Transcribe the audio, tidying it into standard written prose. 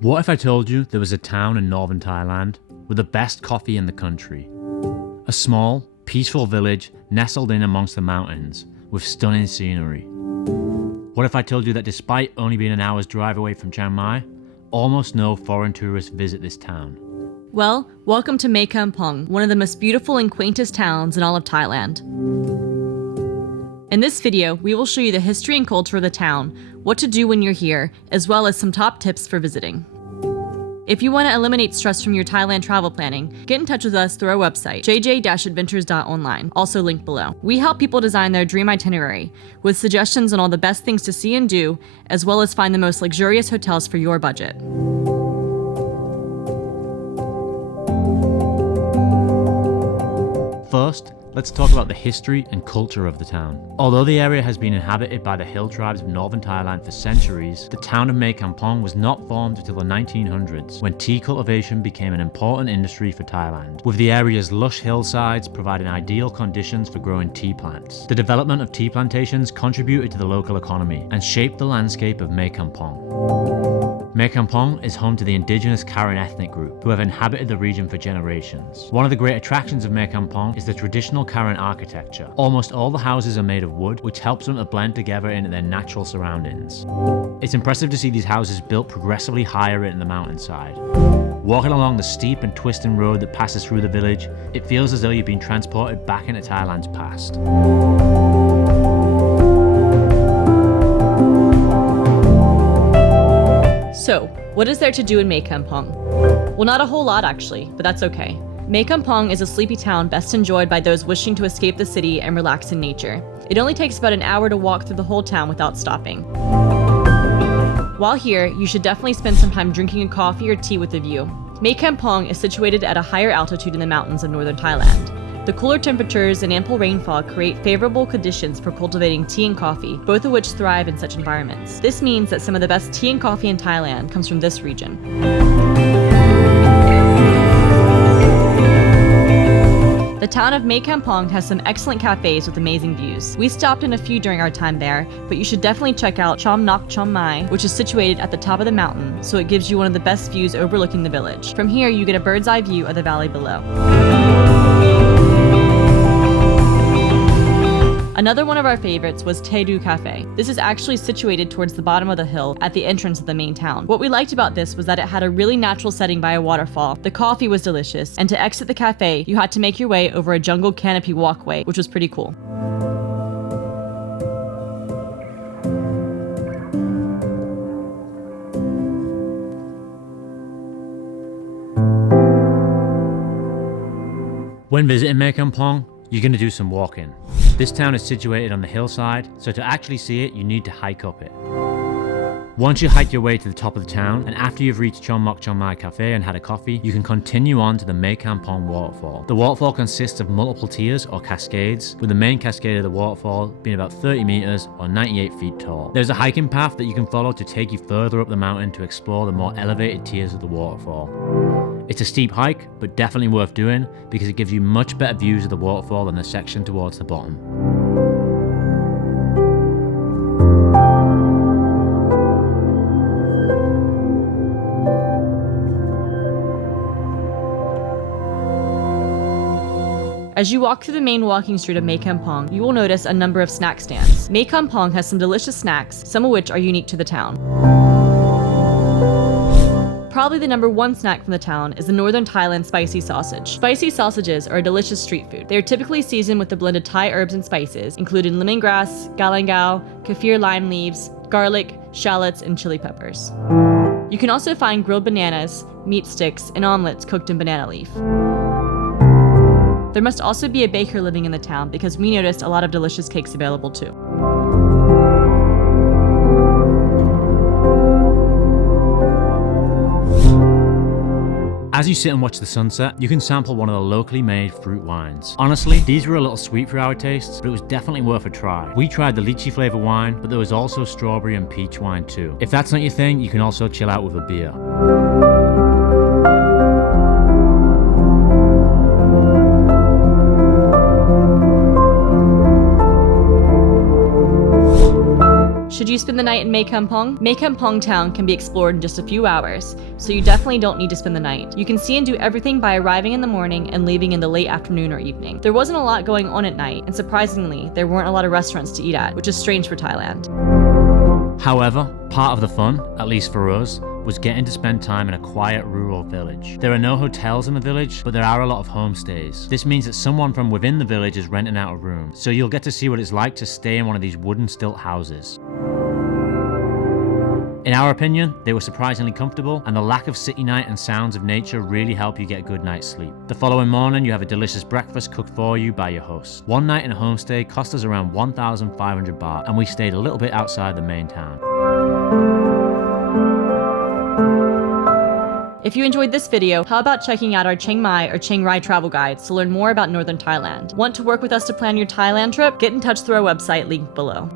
What if I told you there was a town in northern Thailand with the best coffee in the country? A small, peaceful village nestled in amongst the mountains with stunning scenery. What if I told you that despite only being an hour's drive away from Chiang Mai, almost no foreign tourists visit this town? Well, welcome to Mae Kampong, one of the most beautiful and quaintest towns in all of Thailand. In this video, we will show you the history and culture of the town, what to do when you're here, as well as some top tips for visiting. If you want to eliminate stress from your Thailand travel planning, get in touch with us through our website, jj-adventures.online, also linked below. We help people design their dream itinerary, with suggestions on all the best things to see and do, as well as find the most luxurious hotels for your budget. First, let's talk about the history and culture of the town. Although the area has been inhabited by the hill tribes of northern Thailand for centuries, the town of Mae Kampong was not formed until the 1900s, when tea cultivation became an important industry for Thailand, with the area's lush hillsides providing ideal conditions for growing tea plants. The development of tea plantations contributed to the local economy and shaped the landscape of Mae Kampong. Mae Kampong is home to the indigenous Karen ethnic group, who have inhabited the region for generations. One of the great attractions of Mae Kampong is the traditional Karen architecture. Almost all the houses are made of wood, which helps them to blend together into their natural surroundings. It's impressive to see these houses built progressively higher in the mountainside. Walking along the steep and twisting road that passes through the village, it feels as though you've been transported back into Thailand's past. So, what is there to do in Mae Kampong? Well, not a whole lot actually, but that's okay. Mae Kampong is a sleepy town best enjoyed by those wishing to escape the city and relax in nature. It only takes about an hour to walk through the whole town without stopping. While here, you should definitely spend some time drinking a coffee or tea with a view. Mae Kampong is situated at a higher altitude in the mountains of northern Thailand. The cooler temperatures and ample rainfall create favorable conditions for cultivating tea and coffee, both of which thrive in such environments. This means that some of the best tea and coffee in Thailand comes from this region. The town of Mae Kampong has some excellent cafes with amazing views. We stopped in a few during our time there, but you should definitely check out Chamnak Chai, which is situated at the top of the mountain, so it gives you one of the best views overlooking the village. From here, you get a bird's eye view of the valley below. Another one of our favorites was Tedu Cafe. This is actually situated towards the bottom of the hill at the entrance of the main town. What we liked about this was that it had a really natural setting by a waterfall, the coffee was delicious, and to exit the cafe, you had to make your way over a jungle canopy walkway, which was pretty cool. When visiting Mae Kampong, you're going to do some walking. This town is situated on the hillside, so to actually see it, you need to hike up it. Once you hike your way to the top of the town, and after you've reached Chamnak Chai Cafe and had a coffee, you can continue on to the Mae Kampong waterfall. The waterfall consists of multiple tiers or cascades, with the main cascade of the waterfall being about 30 meters or 98 feet tall. There's a hiking path that you can follow to take you further up the mountain to explore the more elevated tiers of the waterfall. It's a steep hike, but definitely worth doing because it gives you much better views of the waterfall than the section towards the bottom. As you walk through the main walking street of Mae Kampong, you will notice a number of snack stands. Mae Kampong has some delicious snacks, some of which are unique to the town. Probably the number one snack from the town is the Northern Thailand spicy sausage. Spicy sausages are a delicious street food. They are typically seasoned with the blended Thai herbs and spices, including lemongrass, galangal, kaffir lime leaves, garlic, shallots, and chili peppers. You can also find grilled bananas, meat sticks, and omelets cooked in banana leaf. There must also be a baker living in the town because we noticed a lot of delicious cakes available too. As you sit and watch the sunset, you can sample one of the locally made fruit wines. Honestly, these were a little sweet for our tastes, but it was definitely worth a try. We tried the lychee flavor wine, but there was also strawberry and peach wine too. If that's not your thing, you can also chill out with a beer. Should Should you spend the night in Mae Kampong? Mae Kampong town can be explored in just a few hours, so you definitely don't need to spend the night. You can see and do everything by arriving in the morning and leaving in the late afternoon or evening. There wasn't a lot going on at night, and surprisingly, there weren't a lot of restaurants to eat at, which is strange for Thailand. However, part of the fun, at least for us, was getting to spend time in a quiet rural village. There are no hotels in the village, but there are a lot of homestays. This means that someone from within the village is renting out a room, so you'll get to see what it's like to stay in one of these wooden stilt houses. In our opinion, they were surprisingly comfortable, and the lack of city night and sounds of nature really help you get a good night's sleep. The following morning, you have a delicious breakfast cooked for you by your host. One night in a homestay cost us around 1,500 baht, and we stayed a little bit outside the main town. If you enjoyed this video, how about checking out our Chiang Mai or Chiang Rai travel guides to learn more about northern Thailand? Want to work with us to plan your Thailand trip? Get in touch through our website linked below.